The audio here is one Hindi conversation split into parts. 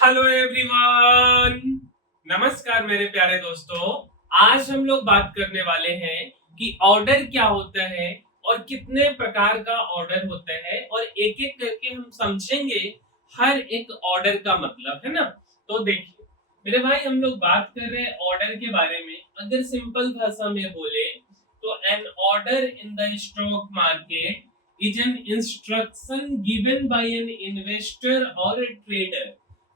हेलो एवरीवन, नमस्कार मेरे प्यारे दोस्तों। आज हम लोग बात करने वाले हैं कि ऑर्डर क्या होता है और कितने प्रकार का ऑर्डर होता है, और एक एक करके हम समझेंगे हर एक ऑर्डर का मतलब, है ना। तो देखिए मेरे भाई, हम लोग बात कर रहे हैं ऑर्डर के बारे में। अगर सिंपल भाषा में बोले तो an order in the stock market is an instruction given by an investor or a trader।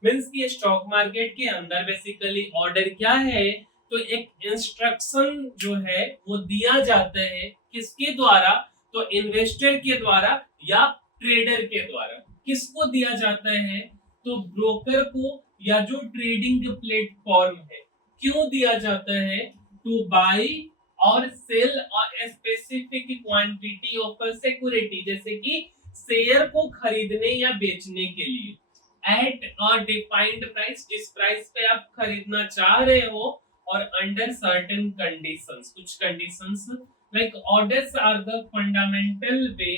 Means कि स्टॉक मार्केट के अंदर बेसिकली ऑर्डर क्या है, तो एक इंस्ट्रक्शन जो है वो दिया जाता है किसके द्वारा, तो इन्वेस्टर के द्वारा या ट्रेडर के द्वारा। किसको दिया जाता है, तो ब्रोकर को या जो ट्रेडिंग प्लेटफॉर्म है। क्यों दिया जाता है, to buy or sell specific quantity of security, जैसे कि शेयर को खरीदने या बेचने के लिए एट अ डिफाइंड प्राइस, जिस प्राइस पे आप खरीदना चाह रहे हो, और अंडर सर्टेन कंडीशंस, कुछ conditions like orders are the fundamental way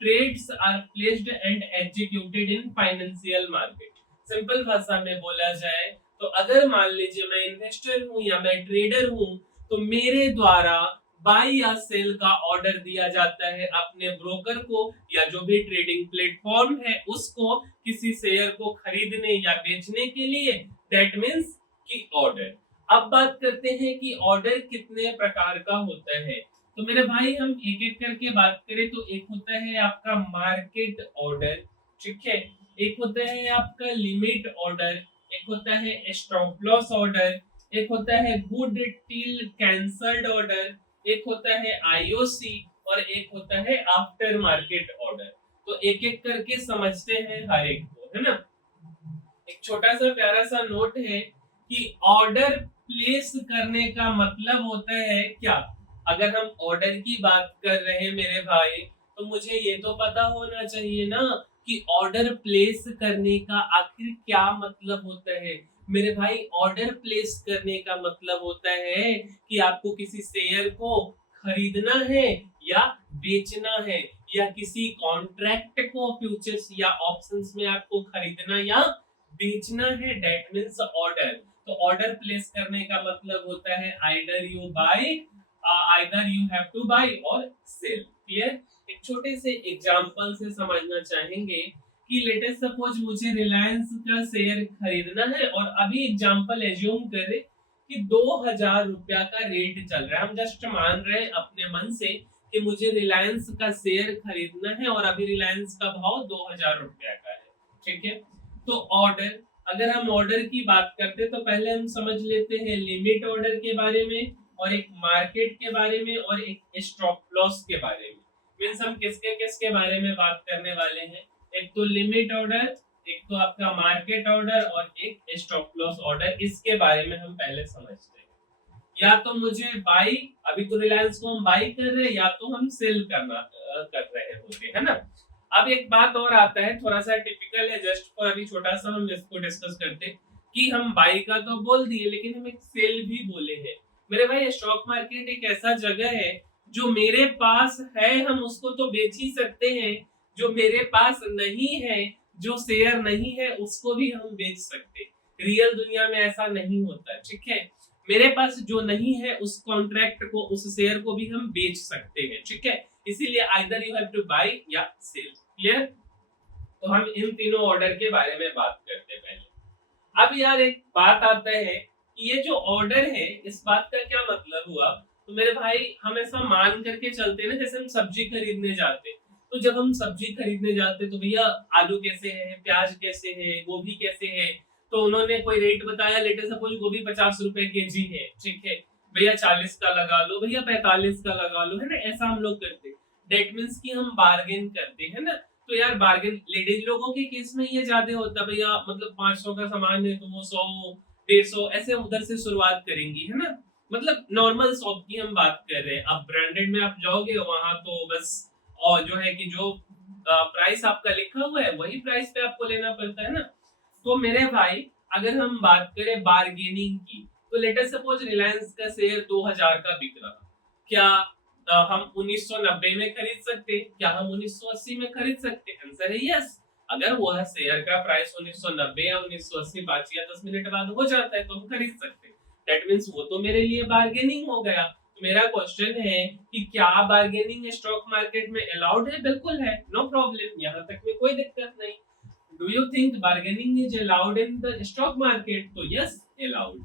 trades are placed and executed in financial market. Simple भाषा में बोला जाए तो अगर मान लीजिए मैं इन्वेस्टर हूं या मैं ट्रेडर हूं, तो मेरे द्वारा बाई या सेल का ऑर्डर दिया जाता है अपने ब्रोकर को या जो भी ट्रेडिंग प्लेटफॉर्म है उसको, किसी शेयर को खरीदने या बेचने के लिए। दैट मींस कि ऑर्डर। अब बात करते हैं कि ऑर्डर कितने प्रकार का होता है। तो मेरे भाई हम एक एक करके बात करें तो एक होता है आपका मार्केट ऑर्डर, ठीक है। एक होता है आपका लिमिट ऑर्डर, एक होता है स्टॉप लॉस ऑर्डर, एक होता है गुड टिल कैंसल्ड ऑर्डर, एक होता है आईओसी, और एक होता है आफ्टर मार्केट ऑर्डर। तो एक एक करके समझते हैं हर एक को, है ना। एक छोटा सा प्यारा सा नोट है कि ऑर्डर प्लेस करने का मतलब होता है क्या। अगर हम ऑर्डर की बात कर रहे हैं मेरे भाई, तो मुझे ये तो पता होना चाहिए ना कि ऑर्डर प्लेस करने का आखिर क्या मतलब होता है। मेरे भाई, ऑर्डर प्लेस करने का मतलब होता है कि आपको किसी शेयर को खरीदना है या बेचना है, या किसी कॉन्ट्रैक्ट को फ्यूचर्स या ऑप्शंस में आपको खरीदना या बेचना है। That means order. तो ऑर्डर प्लेस करने का मतलब होता है either you have to buy or sell. Clear. एक छोटे से एग्जांपल से समझना चाहेंगे कि लेट अस सपोज मुझे रिलायंस का शेयर खरीदना है, और अभी एग्जांपल एज्यूम करें कि 2000 रुपया का रेट चल रहा है। हम जस्ट मान रहे हैं अपने मन से कि मुझे रिलायंस का शेयर खरीदना है, और अभी रिलायंस का भाव 2000 रुपया का है, ठीक है। तो ऑर्डर, अगर हम ऑर्डर की बात करते तो पहले हम समझ लेते हैं लिमिट ऑर्डर के बारे में, और एक मार्केट के बारे में, और एक स्टॉप लॉस के बारे में। मींस हम किसके किसके बारे में बात करने वाले हैं, एक तो लिमिट ऑर्डर, एक तो आपका मार्केट ऑर्डर, और एक स्टॉप लॉस ऑर्डर। इसके बारे में हम पहले समझते हैं। या तो मुझे बाई, अभी तो रिलायंस को हम बाई कर रहे हैं, या तो हम सेल कर रहे होते, है ना। अब एक बात और आता है, थोड़ा सा टिपिकल है, जस्ट फॉर अभी छोटा सा हम इसको डिस्कस करते हैं कि हम बाई का तो बोल दिए, लेकिन हम एक सेल भी बोले हैं। मेरे भाई, स्टॉक मार्केट एक ऐसा जगह है जो मेरे पास है हम उसको तो बेच ही सकते हैं, जो मेरे पास नहीं है, जो शेयर नहीं है, उसको भी हम बेच सकते हैं। रियल दुनिया में ऐसा नहीं होता, ठीक है। मेरे पास जो नहीं है उस कॉन्ट्रैक्ट को, उस शेयर को भी हम बेच सकते हैं, ठीक है। इसीलिए either you have to buy या सेल। क्लियर। तो हम इन तीनों ऑर्डर के बारे में बात करते हैं पहले। अब यार एक बात आता है कि ये जो ऑर्डर है, इस बात का क्या मतलब हुआ। तो मेरे भाई, हम ऐसा मान करके चलते हैं ना, जैसे हम सब्जी खरीदने जाते हैं, तो जब हम सब्जी खरीदने जाते तो भैया आलू कैसे है, प्याज कैसे है, गोभी कैसे है, तो उन्होंने कोई रेट बताया, लेटर सपोज गोभी 50 रुपए केजी है, ठीक है। भैया 40 का लगा लो, भैया 45 का लगा लो, है ना। ऐसा हम लोग करते हैं। डेट मीन्स कि हम बार्गेन करते हैं ना। तो यार बार्गेन लेडीज लोगों के केस में ये ज्यादा होता, भैया मतलब 500 का सामान है तो वो 100 150 ऐसे उधर से शुरुआत करेंगी, है ना। मतलब नॉर्मल शॉप की हम बात कर रहे हैं। अब ब्रांडेड में आप जाओगे वहां तो बस, और जो है कि जो प्राइस आपका लिखा हुआ है वही प्राइस पे आपको लेना पड़ता है ना। तो मेरे भाई, अगर हम बात करें बार्गेनिंग की, तो लेट अस सपोज रिलायंस का शेयर 2000 का बिक रहा, क्या हम 1990 में खरीद सकते हैं, क्या हम 1980 में खरीद सकते हैं? आंसर है यस। अगर वह शेयर का प्राइस 1990 या 1980 5 या 10 मिनट बाद हो जाता है तो हम खरीद सकते हैं। दैट मींस वो तो मेरे लिए बार्गेनिंग हो गया। तो मेरा क्वेश्चन है कि क्या बार्गेनिंग स्टॉक मार्केट में अलाउड है? बिल्कुल है, नो प्रॉब्लम, यहाँ तक में कोई दिक्कत नहीं। Do you think bargaining is allowed in the stock market? तो यस, अलाउड।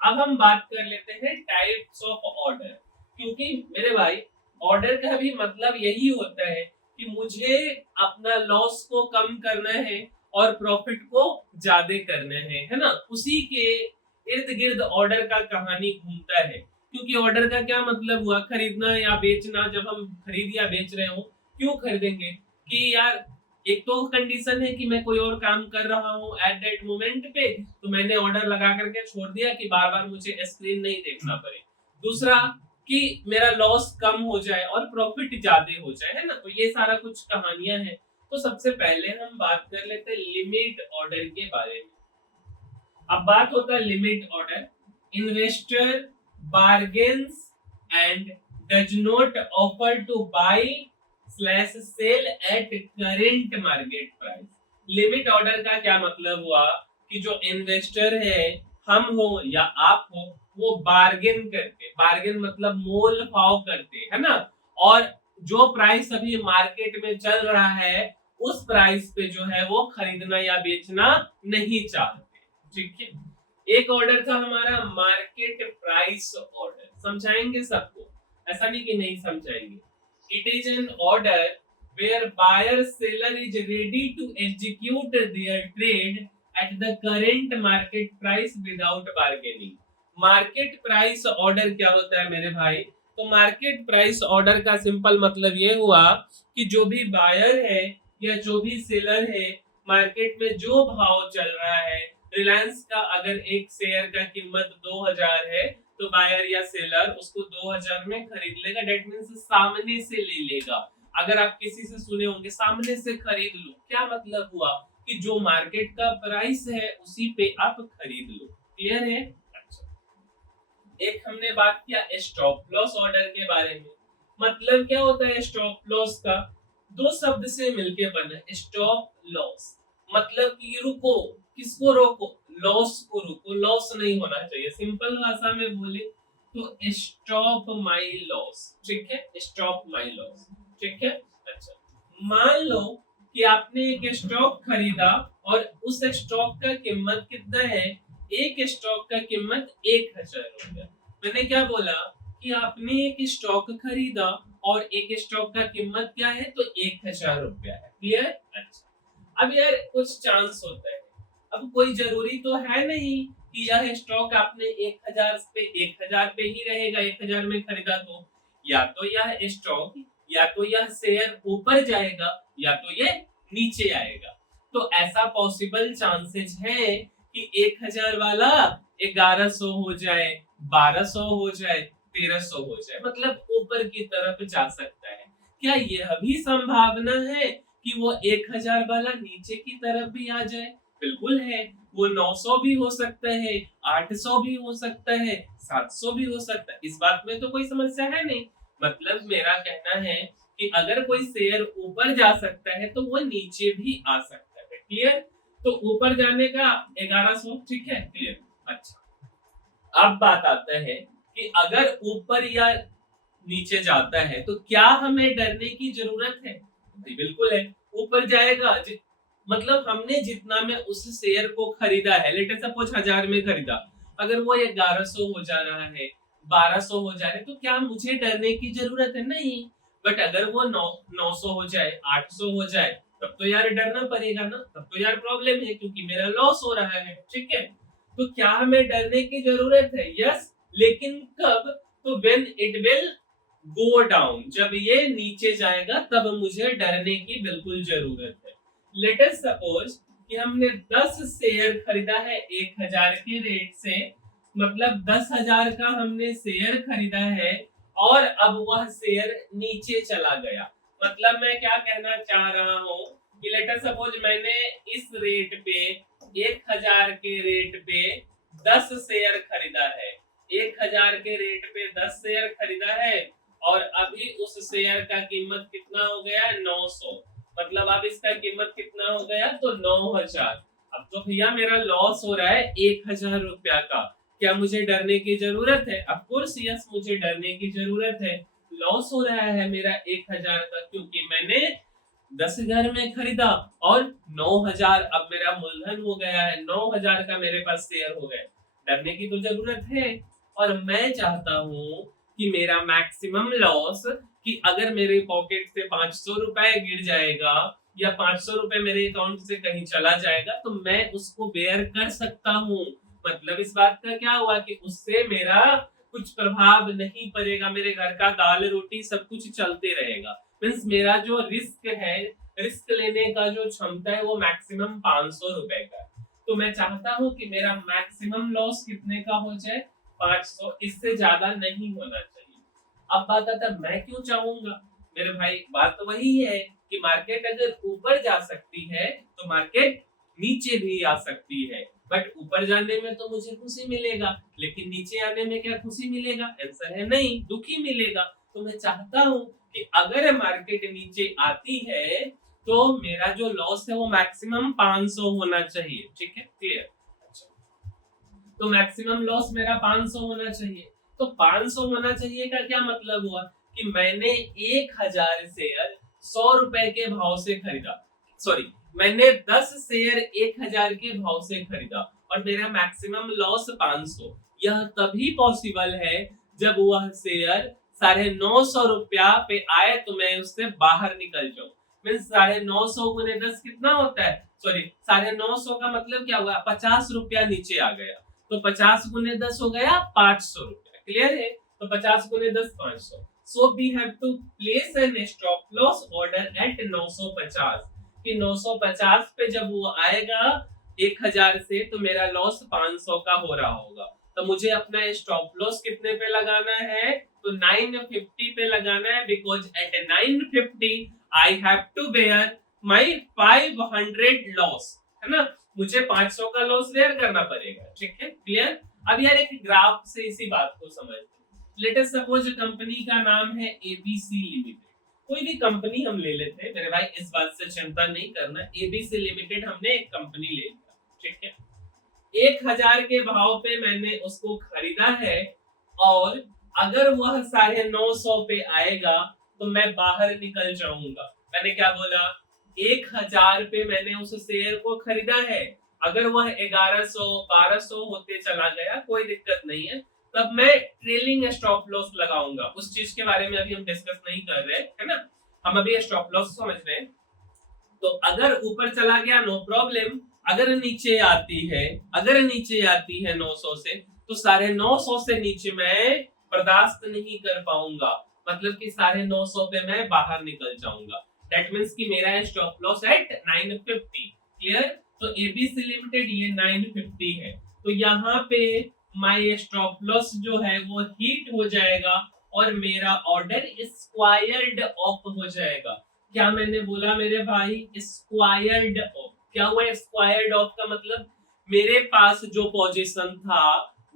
अब हम बात कर लेते हैं टाइप्स ऑफ ऑर्डर, क्योंकि मेरे भाई ऑर्डर का भी मतलब यही होता है कि मुझे अपना लॉस को कम करना है और प्रॉफिट को ज्यादा करना है ना। उसी के इर्द गिर्द ऑर्डर का कहानी घूमता है। क्योंकि ऑर्डर का क्या मतलब हुआ? खरीदना या बेचना। जब हम खरीद या बेच रहे हो, क्यों खरीदेंगे? कि यार एक तो कंडीशन है कि मैं कोई और काम कर रहा हूँ एट दैट मोमेंट पे, तो मैंने ऑर्डर लगा करके छोड़ दिया कि बार बार मुझे स्क्रीन नहीं देखना पड़े। दूसरा कि मेरा लॉस कम हो जाए और प्रॉफिट ज्यादा हो जाए, है ना। तो ये सारा कुछ कहानियां हैं। तो सबसे पहले हम बात कर लेते हैं लिमिट ऑर्डर के बारे में। अब बात होता है limit order. Investor bargains and does not offer to buy slash sell at current market price. Limit order का क्या मतलब हुआ कि जो इन्वेस्टर है, हम हो या आप हो, वो बार्गेन करते, बार्गेन मतलब मोल भाव करते, है ना। और जो प्राइस अभी मार्केट में चल रहा है उस प्राइस पे जो है वो खरीदना या बेचना नहीं चाहते। ठीक है। एक ऑर्डर था हमारा मार्केट प्राइस ऑर्डर। समझाएंगे सबको, ऐसा नहीं कि नहीं समझाएंगे। It is an order where buyer seller is ready to execute their trade at the current market price without bargaining। Market price order क्या होता है मेरे भाई? तो मार्केट प्राइस ऑर्डर का सिंपल मतलब ये हुआ कि जो भी बायर है या जो भी सेलर है, मार्केट में जो भाव चल रहा है, रिलायंस का अगर एक शेयर का कीमत 2000 है तो बायर या सेलर उसको 2000 में खरीद लेगा। डेट मींस सामने से ले लेगा। अगर आप किसी से सुने होंगे सामने से खरीद लो, क्या मतलब हुआ कि जो मार्केट का प्राइस है उसी पे आप खरीद लो। क्लियर है? अच्छा, एक हमने बात किया स्टॉप लॉस ऑर्डर के बारे में। मतलब क्या होता है स्टॉप लॉस का? दो शब्द से मिलके बना स्टॉप लॉस। मतलब कि रुको, किसको रोको? लॉस को रोको। लॉस नहीं होना चाहिए। सिंपल भाषा में बोले तो स्टॉप माई लॉस। ठीक है, स्टॉप माई लॉस। ठीक है। अच्छा, मान लो कि आपने एक स्टॉक खरीदा और उस स्टॉक का कीमत कितना है? एक स्टॉक का कीमत 1000 रुपया। मैंने क्या बोला कि आपने एक स्टॉक खरीदा और एक स्टॉक का कीमत क्या है? तो 1000 रुपया है। क्लियर? अच्छा, अब यार कुछ चांस होता है। अब कोई जरूरी तो है नहीं कि यह स्टॉक आपने 1000 पे ही रहेगा। 1000 में खरीदा तो यह स्टॉक या तो यह शेयर ऊपर जाएगा या तो ये नीचे आएगा। तो ऐसा पॉसिबल चांसेस है कि 1000 वाला 1100 हो जाए, 1200 हो जाए, 1300 हो जाए, मतलब ऊपर की तरफ जा सकता है। क्या यह भी संभावना है कि वो 1000 वाला नीचे की तरफ भी आ जाए? बिल्कुल है। वो 900 भी हो सकता है, 800 भी हो सकता है, 700 भी हो सकता है। इस बात में तो कोई समस्या है नहीं। मतलब मेरा कहना है कि अगर कोई शेयर ऊपर जा सकता है तो वो नीचे भी आ सकता है। क्लियर? तो ऊपर जाने का 1100। ठीक है, क्लियर। अच्छा, अब बात आता है कि अगर ऊपर या नीचे जाता है तो क्या हमें डरने की जरूरत है? बिल्कुल है। ऊपर जाएगा मतलब हमने जितना में उस शेयर को खरीदा है, लेट अस सपोज 1000 में खरीदा, अगर वो 1100 हो जा रहा है, 1200 हो जा रहा है, तो क्या मुझे डरने की जरूरत है? नहीं। बट अगर वो 900 हो जाए, 800 हो जाए, तब तो यार डरना पड़ेगा ना। तब तो यार प्रॉब्लम है क्योंकि मेरा लॉस हो रहा है। ठीक है। तो क्या हमें डरने की जरूरत है? यस। लेकिन कब? तो when it will go down, जब ये नीचे जाएगा तब मुझे डरने की बिल्कुल जरूरत है। लेट अस सपोज कि हमने 10 शेयर खरीदा है 1000 के रेट से, मतलब 10,000 का हमने शेयर खरीदा है और अब वह शेयर नीचे चला गया। मतलब मैं क्या कहना चाह रहा हूँ कि लेट अस सपोज मैंने इस रेट पे 1000 के रेट पे 10 शेयर खरीदा है। 1000 के रेट पे 10 शेयर खरीदा है और अभी उस शेयर का कीमत कितना हो गया? 900। मतलब अब इसका कीमत कितना हो गया, तो 9,000। अब तो भैया मेरा लॉस हो रहा है 1,000 रुपया का। क्या मुझे डरने की जरूरत है? ऑफ कोर्स यस, मुझे डरने की जरूरत है। लॉस हो रहा है मेरा 1,000 का, क्योंकि मैंने 10,000 में खरीदा और 9,000 अब मेरा मूलधन हो गया है। 9,000 का मेरे पास शेयर हो गए। डरने की तो जरूरत है। और मैं चाहता हूँ कि मेरा मैक्सिमम लॉस, कि अगर मेरे पॉकेट से 500 रुपए गिर जाएगा या 500 रुपए मेरे अकाउंट से कहीं चला जाएगा, तो मैं उसको बेयर कर सकता हूँ। मतलब इस बात का क्या हुआ कि उससे मेरा कुछ प्रभाव नहीं पड़ेगा, मेरे घर का दाल रोटी सब कुछ चलते रहेगा। मीन्स मेरा जो रिस्क है, रिस्क लेने का जो क्षमता है, वो मैक्सिमम 500 रुपए का है। तो मैं चाहता हूँ कि मेरा मैक्सिमम लॉस कितने का हो जाए, 500, इससे ज्यादा नहीं होना चाहिए। अब बात आता है मैं क्यों चाहूंगा। मेरे भाई बात तो वही है कि मार्केट अगर ऊपर जा सकती है तो मार्केट नीचे भी आ सकती है। बट ऊपर जाने में तो मुझे खुशी मिलेगा, लेकिन नीचे आने में क्या खुशी मिलेगा? आंसर है नहीं, दुखी मिलेगा। तो मैं चाहता हूँ कि अगर मार्केट नीचे आती है तो मेरा जो लॉस है वो मैक्सिमम 500 होना चाहिए। ठीक है, क्लियर? तो मैक्सिमम लॉस मेरा 500 होना चाहिए। तो 500 होना चाहिए का क्या मतलब हुआ कि मैंने 1,000 शेयर 100 रुपए के भाव से खरीदा। सॉरी, मैंने 10 शेयर 1,000 के भाव से खरीदा और मेरा मैक्सिमम लॉस 500। यह तभी पॉसिबल है जब वह शेयर 950 रुपया पे आए तो मैं उससे बाहर निकल जाऊं। मीन 950 गुने 10 कितना होता है? सॉरी, 950 का मतलब क्या हुआ? 50 रुपया नीचे आ गया। तो 50 गुने 10 हो गया 500 रुपया। क्लियर है? तो 50 गुने 10 500। So we have to place an stop loss order at 950, कि 950 पे जब वो आएगा 1,000 से तो मेरा लॉस 500 का हो रहा होगा। तो मुझे अपना स्टॉप लॉस कितने पे लगाना है? तो 950 पे लगाना है, because at 950 I have to bear my 500 loss, है ना? मुझे 500 का लॉस बेयर करना पड़ेगा। ठीक है, क्लियर? अब यार एक ग्राफ से इसी बात को समझते हैं। लेट अस सपोज कंपनी का नाम है एबीसी लिमिटेड। कोई भी कंपनी हम ले लेते हैं मेरे भाई, इस बात से चिंता नहीं करना। एबीसी लिमिटेड हमने एक कंपनी ले लिया, ठीक है? 1,000 के भाव पे मैंने उसको खरीदा है और अगर वह 950 पे आएगा तो मैं बाहर निकल जाऊंगा। मैंने क्या बोला? 1,000 पे मैंने उस शेयर को खरीदा है। अगर वह 1100 1200 होते चला गया, कोई दिक्कत नहीं है, तब मैं ट्रेलिंग स्टॉप लॉस लगाऊंगा। उस चीज के बारे में अभी हम डिस्कस नहीं कर रहे, है ना? हम अभी स्टॉप लॉस समझ रहे हैं। तो अगर ऊपर चला गया नो प्रॉब्लम, अगर नीचे आती है, 900 से, तो 950 से नीचे मैं बर्दाश्त नहीं कर पाऊंगा। मतलब कि 950 पे मैं बाहर निकल जाऊंगा। दैट मींस कि मेरा स्टॉप लॉस एट 950। क्लियर? तो एबीसी लिमिटेड ये 950 है। तो यहाँ पे माय स्टॉप लॉस जो है वो हिट हो जाएगा और मेरा ऑर्डर स्क्वायर्ड ऑफ हो जाएगा। क्या मैंने बोला मेरे भाई? Squared of. क्या हुआ स्क्वायर्ड ऑफ का मतलब? मेरे पास जो पोजीशन था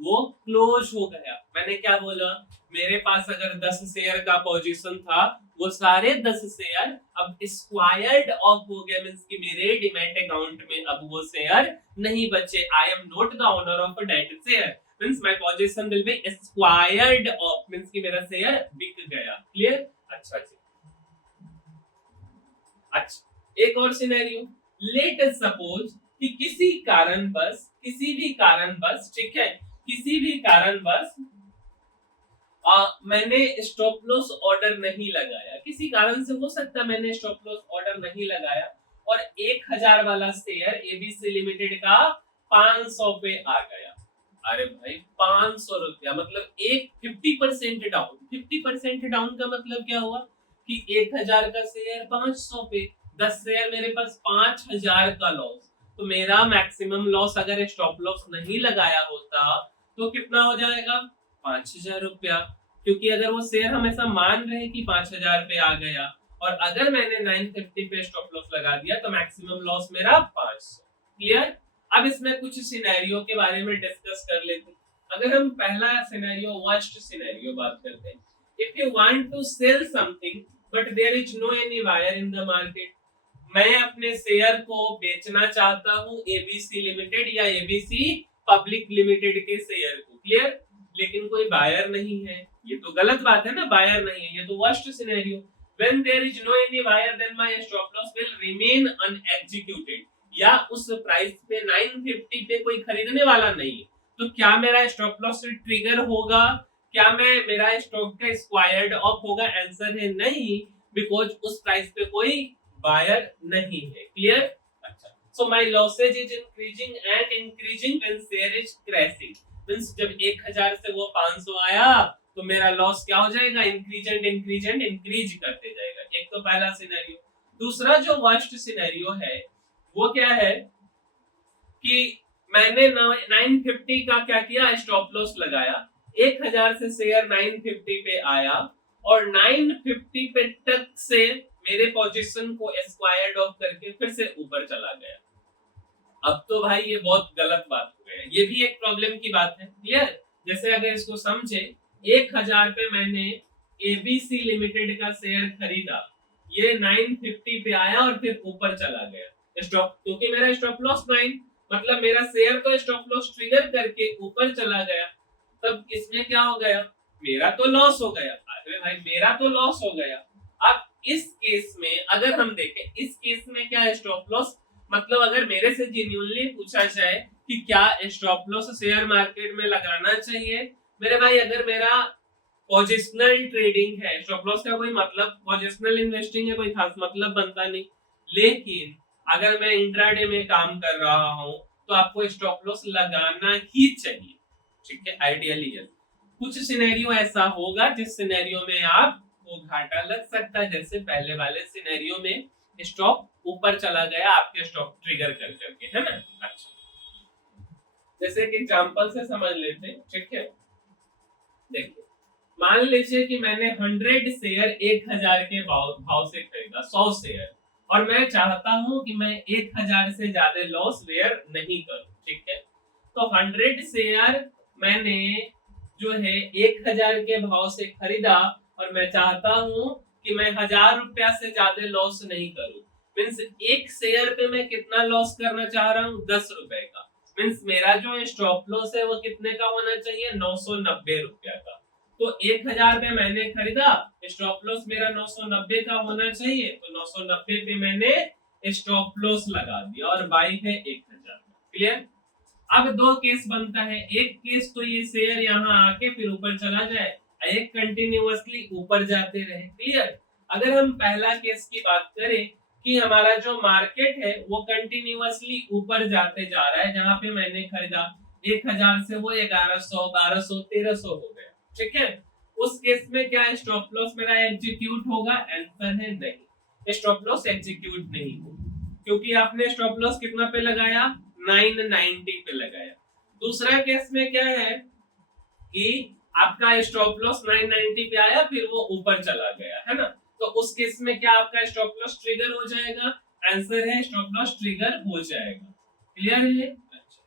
वो क्लोज हो गया। मैंने क्या बोला? मेरे पास अगर 10 शेयर का पोजीशन था, वो सारे 10 शेयर अब स्क्वायर्ड ऑफ हो गए। मींस कि मेरे डीमैट अकाउंट में अब वो शेयर नहीं बचे। I am not the owner of that share, means my position will be squared of, means कि मेरा शेयर बिक गया। क्लियर? अच्छा जी। अच्छा, एक और सिनेरियो। लेट अस सपोज कि किसी कारणवश, ठीक है, किसी भी कारणवश मैंने स्टॉप लॉस ऑर्डर नहीं लगाया। किसी कारण से हो सकता है मैंने स्टॉप लॉस ऑर्डर नहीं लगाया और 1,000 वाला शेयर एबीसी लिमिटेड का 500 पे आ गया। अरे भाई 500 रुपया मतलब एक 50% डाउन। 50% डाउन का मतलब क्या हुआ कि 1,000 का शेयर 500 पे, 10 शेयर मेरे पास 5,000 का लॉस। तो मेरा मैक्सिमम लॉस अगर स्टॉप लॉस नहीं लगाया होता तो कितना हो जाएगा? 5,000 रुपया। क्योंकि अगर वो शेयर हमेशा मान रहे कि 5,000 पे आ गया और अगर मैंने 950 पे स्टॉप लॉस लगा दिया तो मैक्सिमम लॉस मेरा 500। क्लियर? अब इसमें कुछ सिनेरियो के बारे में डिस्कस कर लेते हैं। अगर हम पहला सिनेरियो, वर्स्ट सिनेरियो बात करते हैं। If you want to sell something but there is no any buyer in the market, मैं अपने शेयर को बेचना चाहता हूं एबीसी लिमिटेड या एबीसी पब्लिक लिमिटेड के शेयर को, क्लियर। लेकिन कोई बायर नहीं है, ये तो गलत बात है ना, बायर नहीं है, ये तो worst scenario. When there is no any buyer then my stop loss will remain unexecuted, या उस प्राइस पे 950 पे कोई खरीदने वाला नहीं है, तो क्या मेरा स्टॉप लॉस ट्रिगर होगा? क्या मैं मेरा स्टॉक का स्क्वायर्ड ऑफ होगा? आंसर है नहीं, बिकॉज उस प्राइस पे कोई बायर नहीं है, क्लियर। अच्छा, so my losses is increasing and increasing when share is crashing, means जब 1000 से वो 500 आया तो मेरा लॉस क्या हो जाएगा? इंक्रीज एंड इंक्रीज करते जाएगा। एक तो पहला सिनेरियो। दूसरा जो वर्स्ट सिनेरियो है वो क्या है कि मैंने 950 का क्या किया? स्टॉप लॉस लगाया, 1000 से शेयर 950 पे आया और 950 पे तक से मेरे पोजीशन को स्क्वायर्ड ऑफ करके फिर से ऊपर चला गया। अब तो भाई ये बहुत गलत बात हो गया, ये भी एक प्रॉब्लम की बात है, क्लियर। जैसे अगर इसको समझे, 1000 पे मैंने एबीसी लिमिटेड का शेयर खरीदा, ये 950 पे आया और फिर ऊपर चला गया स्टॉप, क्योंकि मेरा स्टॉप लॉस 9, मतलब मेरा शेयर तो स्टॉप लॉस ट्रिगर करके ऊपर चला गया, तब इसमें क्या हो गया? मेरा तो लॉस हो गया। अरे भाई मेरा तो लॉस हो गया। अब इस केस में अगर हम देखें, इस केस में क्या है स्टॉप लॉस? मतलब अगर मेरे से जेन्युइनली पूछा जाए कि क्या स्टॉप लॉस शेयर मार्केट में लगाना चाहिए, मेरे भाई अगर मेरा पोजिशनल ट्रेडिंग है, स्टॉप लॉस का कोई मतलब, पोजिशनल इन्वेस्टिंग है कोई खास मतलब बनता नहीं। लेकिन अगर मैं इंट्राडे में काम कर रहा हूं तो आपको स्टॉप लॉस लगाना ही चाहिए, ठीक है, आइडियली। कुछ सिनेरियो ऐसा होगा जिस सिनेरियो में आपको घाटा लग सकता है, जैसे पहले वाले सिनेरियो में स्टॉक ऊपर चला गया आपके स्टॉक ट्रिगर कर करके, है ना। अच्छा, जैसे कि एग्जांपल से समझ लेते हैं, ठीक है। देखिए, मान लीजिए कि मैंने 100 शेयर 1000 के भाव से खरीदा, 100 शेयर, और मैं चाहता हूं कि मैं 1000 से ज्यादा लॉस वेयर नहीं करूं, ठीक है। तो 100 शेयर मैंने जो है 1000 के भाव से खरीदा और मैं चाहता हूं कि मैं 1000 रुपया से ज्यादा लॉस नहीं करूं, मींस एक शेयर पे मैं कितना लॉस करना चाह रहा हूं? 10 रुपए का। मींस मेरा जो स्टॉप लॉस है वो कितने का होना चाहिए? 990 रुपया का। तो 1000 पे मैंने खरीदा, स्टॉप लॉस मेरा 990 का होना चाहिए, तो 990 पे मैंने स्टॉप लॉस लगा दिया और बाई है 1000। क्लियर। अब दो केस बनता है, एक केस तो ये शेयर यहाँ आके फिर ऊपर चला जाए, एक कंटिन्यूअसली ऊपर जाते रहे, क्लियर। अगर हम पहला केस की बात करें कि हमारा जो मार्केट है वो कंटिन्यूअसली ऊपर जाते जा रहा है, जहां पे मैंने खरीदा 1000 से वो 1100 1200 1300 हो गया, ठीक है। उस केस में क्या स्टॉप लॉस मेरा एग्जीक्यूट होगा? आंसर है नहीं, स्टॉप लॉस एग्जीक्यूट नहीं होगा, क्योंकि आपने स्टॉप लॉस कितना पे लगाया? 990 पे लगाया। दूसरा केस में क्या है कि आपका स्टॉप लॉस 990 पे आया फिर वो ऊपर चला गया, है ना। तो उस केस में क्या आपका स्टॉप लॉस ट्रिगर हो जाएगा? आंसर है स्टॉप लॉस ट्रिगर हो जाएगा, क्लियर है। अच्छा,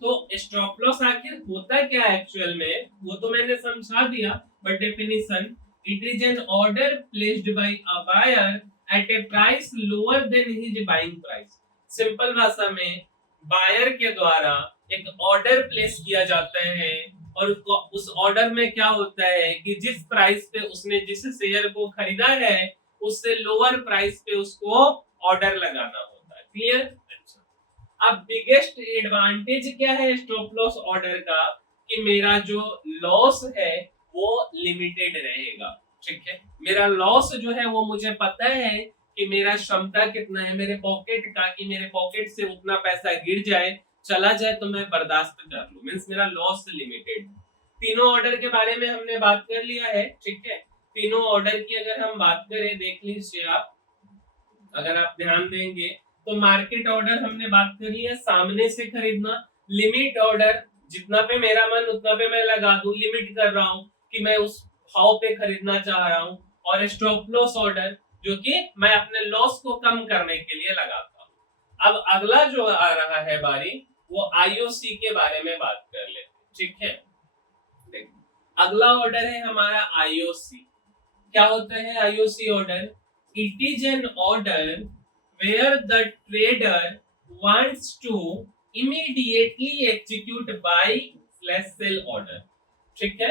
तो स्टॉप लॉस आखिर होता क्या है एक्चुअल में, वो तो मैंने समझा दिया, but definition, it is an order placed by a buyer at a price lower than his buying price. Simple भाषा में बायर के द्वारा एक ऑर्डर प्लेस किया जाता है और उस ऑर्डर में क्या होता है कि जिस प्राइस पे उसने जिस शेयर को खरीदा है उससे लोअर प्राइस पे उसको ऑर्डर लगाना होता है, क्लियर। अच्छा, अब बिगेस्ट एडवांटेज क्या है स्टॉप लॉस ऑर्डर का कि मेरा जो लॉस है वो लिमिटेड रहेगा, ठीक है। मेरा लॉस जो है वो मुझे पता है कि मेरा क्षमता कितना है मेरे पॉकेट का, कि मेरे पॉकेट से उतना पैसा गिर जाए चला जाए तो मैं बर्दाश्त कर लूं, मींस मेरा लॉस लिमिटेड। तीनों ऑर्डर के बारे में हमने बात कर लिया है, ठीक है। तीनों ऑर्डर की अगर हम बात करें, देख लीजिए आप, अगर आप ध्यान देंगे तो मार्केट ऑर्डर हमने बात करी है, सामने से खरीदना। लिमिट ऑर्डर, जितना पे मेरा मन उतना पे मैं लगा दूं, लिमिट कर रहा हूं कि मैं उस भाव पे खरीदना चाह रहा हूं। और स्टॉप लॉस ऑर्डर, जो कि मैं अपने लॉस को कम करने के लिए लगाता हूं। अब अगला जो आ रहा है बारी, वो आईओसी के बारे में बात कर लेते, ठीक है। अगला ऑर्डर है हमारा आईओसी। क्या होता है IOC order? It is an order where the trader wants to immediately execute buy slash sell order। ठीक है,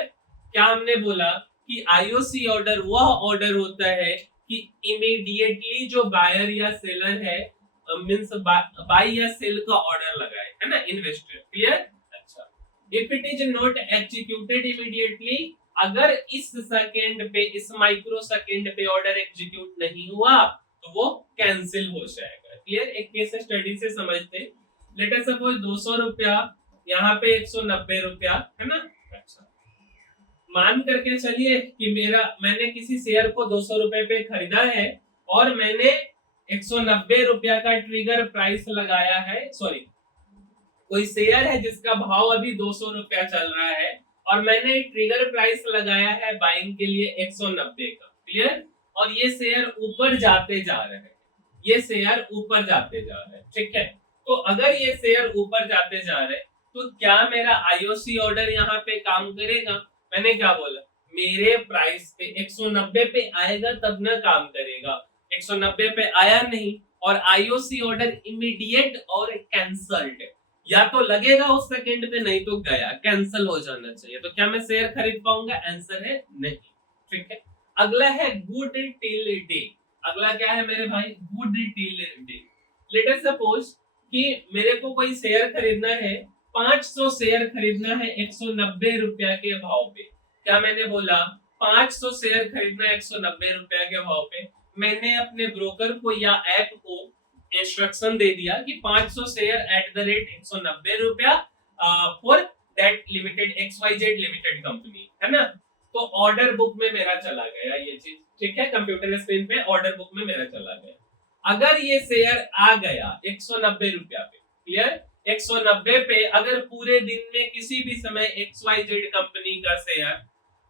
क्या हमने बोला कि आईओसी ऑर्डर वह ऑर्डर होता है कि इमीडिएटली जो बायर या सेलर है मींस बाय या सेल का ऑर्डर लगाए, है ना, इन्वेस्टर। क्लियर? अच्छा, if it is not executed immediately, अगर इस सेकंड पे, इस माइक्रो सेकंड पे ऑर्डर एग्जीक्यूट नहीं हुआ तो वो कैंसिल हो जाएगा। क्लियर? एक केस स्टडी से समझते। लेट अस सपोज 200 रुपया, यहाँ पे 190 रुपया, है ना। अच्छा, मान करके चलिए कि मैंने किसी शेयर को 200 रुपए पे खरीदा है और मैंने 190 रुपया का ट्रिगर प्राइस लगाया है। सॉरी, कोई शेयर है जिसका भाव अभी 200 रुपया चल रहा है और मैंने ट्रिगर प्राइस लगाया है बाइंग के लिए 190 का। क्लियर? और ये शेयर ऊपर जाते जा रहे हैं, ये शेयर ऊपर जाते जा रहे हैं। ठीक है, तो अगर ये शेयर ऊपर जाते जा रहे हैं तो क्या मेरा आईओसी ऑर्डर यहाँ पे काम करेगा? मैंने क्या बोला, मेरे प्राइस पे 190 पे आएगा तब ना काम करेगा। 190 पे आया नहीं और आईओसी ऑर्डर इमीडिएट और कैंसल्ड, या तो लगेगा उस सेकंड पे, नहीं तो गया, कैंसिल हो जाना चाहिए। तो क्या मैं शेयर खरीद पाऊंगा? आंसर है नहीं। ठीक है, अगला है गुड टिल डे। अगला क्या है मेरे भाई? Good till day. Let us suppose कि मेरे को कोई शेयर खरीदना है, 500 शेयर खरीदना है 190 रुपया के भाव पे। क्या मैंने बोला? 500 शेयर खरीदना है 190 रुपया के भाव पे। मैंने अपने ब्रोकर को या ऐप को इंस्ट्रक्शन दे दिया कि 500 शेयर एट द रेट 190 रुपया for that limited XYZ limited company, है ना। तो ऑर्डर बुक में मेरा चला गया ये चीज। ठीक है, कंप्यूटर स्क्रीन पे ऑर्डर बुक में मेरा चला गया। अगर ये शेयर आ गया 190 रुपया पे, क्लियर, 190 पे अगर पूरे दिन में किसी भी समय XYZ कंपनी का शेयर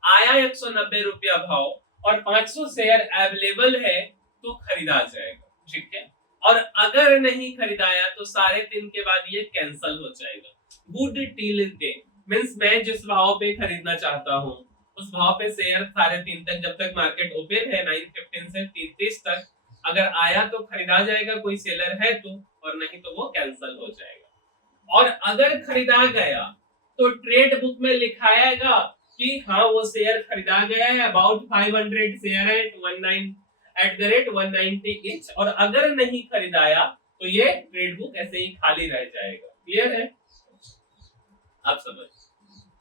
आया 190 रुपया भाव और 500 शेयर अवेलेबल है तो खरीदा जाएगा। ठीक है, और अगर नहीं खरीदाया तो सारे दिन के बाद ये कैंसिल हो जाएगा। गुड टिल डे मींस मैं जिस भाव पे खरीदना चाहता हूँ उस भाव पे शेयर सारे दिन तक, जब तक मार्केट ओपन है 9:15 से 3:30 तक, अगर आया तो खरीदा जाएगा कोई सेलर है तो, और नहीं तो वो कैंसिल हो जाएगा। और अगर खरीदा गया तो ट्रेड बुक में लिखाएगा कि हाँ वो शेयर खरीदा गया है, अबाउट 500 शेयर है एट द रेट 190 ईच। और अगर नहीं खरीदाया तो ये ट्रेड बुक ऐसे ही खाली रह जाएगा। क्लियर है? आप समझ।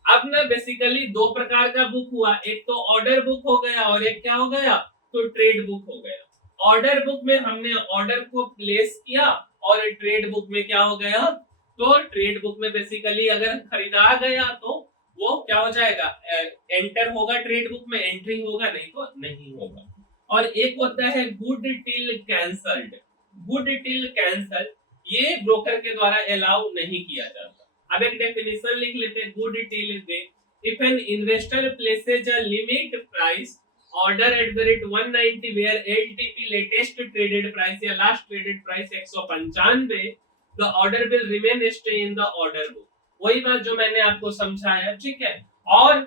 अब ना बेसिकली दो प्रकार का बुक हुआ, एक तो ऑर्डर बुक हो गया और एक क्या हो गया, तो ट्रेड बुक हो गया। ऑर्डर बुक में हमने ऑर्डर को प्लेस किया और ट्रेड बुक में क्या हो गया, तो ट्रेड बुक में बेसिकली अगर खरीदा गया तो वो क्या हो जाएगा, एंटर होगा ट्रेड बुक में, एंट्री होगा, नहीं तो नहीं होगा। और एक होता है good till cancelled. Good till cancel ये ब्रोकर के द्वारा अलाउ नहीं किया जाता। अब एक डेफिनेशन लिख लेते हैं good till day. If an investor places a limit price order at the rate 190 where LTP latest traded price या last traded price 195, the order will remain stay in the order book. वही बात जो मैंने आपको समझाया। ठीक है, और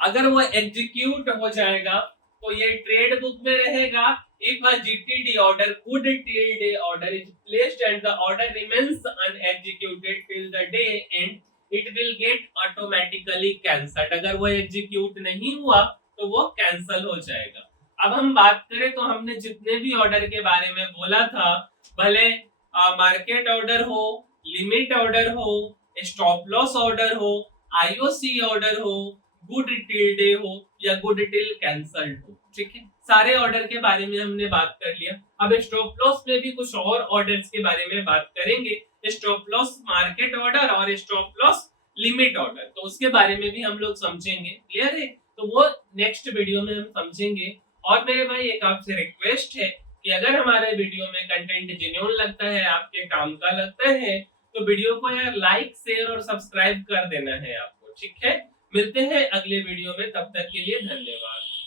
अगर वो एग्जीक्यूट हो जाएगा तो ये ट्रेड बुक में रहेगा। If a GTD order, good till day order is placed and the order remains unexecuted till the day end, it will get automatically cancelled। अगर वो एग्जीक्यूट नहीं हुआ तो वो कैंसल हो जाएगा। अब हम बात करें तो हमने जितने भी ऑर्डर के बारे में बोला था, भले मार्केट ऑर्डर हो, लिमिट ऑर्डर हो, स्टॉप लॉस ऑर्डर हो, आईओसी ऑर्डर हो, गुड टिल डे हो या गुड टिल कैंसल्ड हो, ठीक है, सारे ऑर्डर के बारे में हमने बात कर लिया। अब स्टॉप लॉस में भी कुछ और ऑर्डर्स के बारे में बात करेंगे, स्टॉप लॉस मार्केट ऑर्डर और स्टॉप लॉस लिमिट ऑर्डर, तो उसके बारे में भी हम लोग समझेंगे। क्लियर है? तो वो नेक्स्ट वीडियो में हम समझेंगे। और मेरे भाई एक आपसे रिक्वेस्ट है कि अगर हमारे वीडियो में कंटेंट जेन्युइन लगता है, आपके काम का लगता है, तो वीडियो को यार लाइक, शेयर और सब्सक्राइब कर देना है आपको। ठीक है, मिलते हैं अगले वीडियो में, तब तक के लिए धन्यवाद।